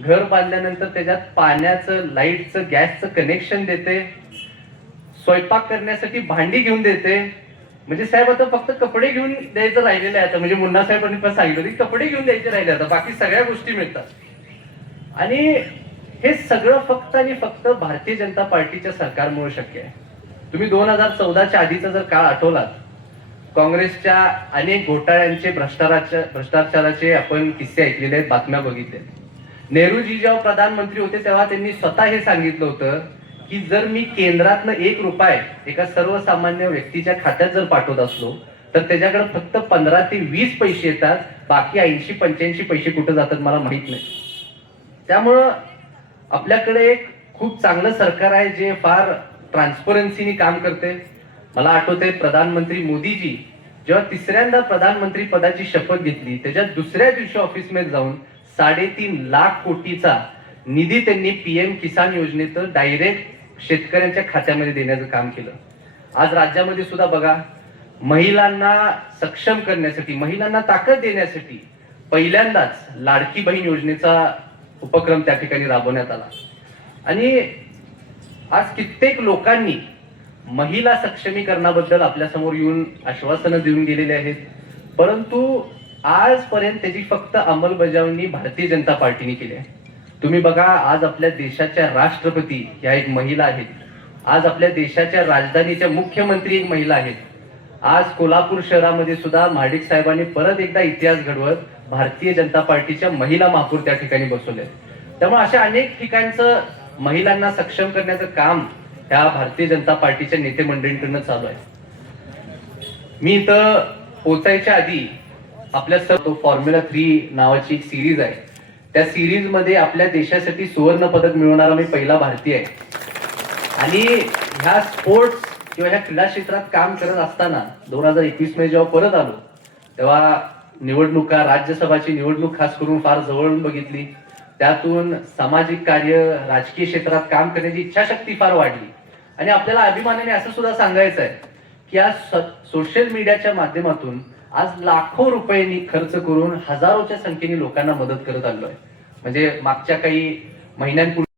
घर बांधल्यानंतर त्याच्यात पाण्याचं लाईटचं गॅसचं कनेक्शन देते. स्वयंपाक करण्यासाठी भांडी घेऊन देते. म्हणजे साहेब आता फक्त कपडे घेऊन द्यायचं राहिलेलं आहे आता. म्हणजे मुन्ना साहेबांनी पण सांगितलं की कपडे घेऊन द्यायचे राहिले आता. बाकी सगळ्या गोष्टी मिळतात. आणि हे सगळं फक्त आणि फक्त भारतीय जनता पार्टीच्या सरकारमुळे शक्य आहे. तुम्ही दोन हजार चौदाच्या आधीचा जर काळ आठवलात काँग्रेसच्या अनेक घोटाळ्यांचे भ्रष्टाचाराचे भ्रष्टाचाराचे आपण किस्से ऐकलेले आहेत बातम्या बघितले नेहरूजी जेव्हा प्रधानमंत्री होते तेव्हा त्यांनी स्वतः हे सांगितलं होतं की जर मी केंद्रातनं एक रुपये एका सर्वसामान्य व्यक्तीच्या खात्यात जर पाठवत असलो तर त्याच्याकडे फक्त पंधरा ते वीस पैसे येतात बाकी ऐंशी पंच्याऐंशी पैसे कुठे जातात मला माहीत नाही. त्यामुळं आपल्याकडे एक खूप चांगलं सरकार आहे जे फार ट्रान्सपरन्सीनी काम करते. मला आठवते प्रधानमंत्री मोदीजी जेव्हा तिसऱ्यांदा प्रधानमंत्री पदाची शपथ घेतली त्याच्या दुसऱ्या दिवशी ऑफिसमध्ये जाऊन साडेतीन लाख कोटीचा निधी त्यांनी पीएम किसान योजनेत डायरेक्ट शेतकऱ्यांच्या खात्यामध्ये देण्याचं काम केलं. आज राज्यामध्ये सुद्धा बघा महिलांना सक्षम करण्यासाठी महिलांना ताकद देण्यासाठी पहिल्यांदाच लाडकी बहीण योजनेचा उपक्रम त्या ठिकाणी राबवण्यात आला. आणि आज कित्येक लोकांनी महिला सक्षमीकरणाबद्दल आपल्यासमोर येऊन आश्वासनं देऊन गेलेली आहेत. परंतु आजपर्यंत त्याची फक्त अंमलबजावणी भारतीय जनता पार्टीने केली आहे. तुम्ही बघा आज आपल्या देशाच्या राष्ट्रपती ह्या एक महिला आहेत. आज आपल्या देशाच्या राजधानीच्या मुख्यमंत्री एक महिला आहेत. आज कोल्हापूर शहरामध्ये सुद्धा महाडिक साहेबांनी परत एकदा इतिहास घडवत भारतीय जनता पार्टीच्या महिला महापौर त्या ठिकाणी बसवले त्यामुळे अशा अनेक ठिकाणचं महिलांना सक्षम करण्याचं काम ह्या भारतीय जनता पार्टीच्या नेते मंडळींकडनं चालू आहे. मी इथं पोचायच्या आधी आपल्या सर्व फॉर्म्युला थ्री नावाची एक सिरीज आहे. त्या सिरीजमध्ये आपल्या देशासाठी सुवर्ण पदक मिळवणारा मी पहिला भारतीय आहे. आणि ह्या स्पोर्ट्स किंवा ह्या क्रीडा क्षेत्रात काम करत असताना दोन हजार एकवीसमध्ये जेव्हा परत आलो तेव्हा निवडणुका राज्यसभाची निवडणूक खास करून फार जवळून बघितली. त्यातून सामाजिक कार्य राजकीय क्षेत्रात काम करण्याची इच्छाशक्ती फार वाढली. आणि आपल्याला अभिमानाने असं सुद्धा सांगायचं आहे की आज सोशल मीडियाच्या माध्यमातून आज लाखो रुपयांनी खर्च करून हजारोच्या संख्येने लोकांना मदत करत आलोय. म्हणजे मागच्या काही महिन्यांपूर्वी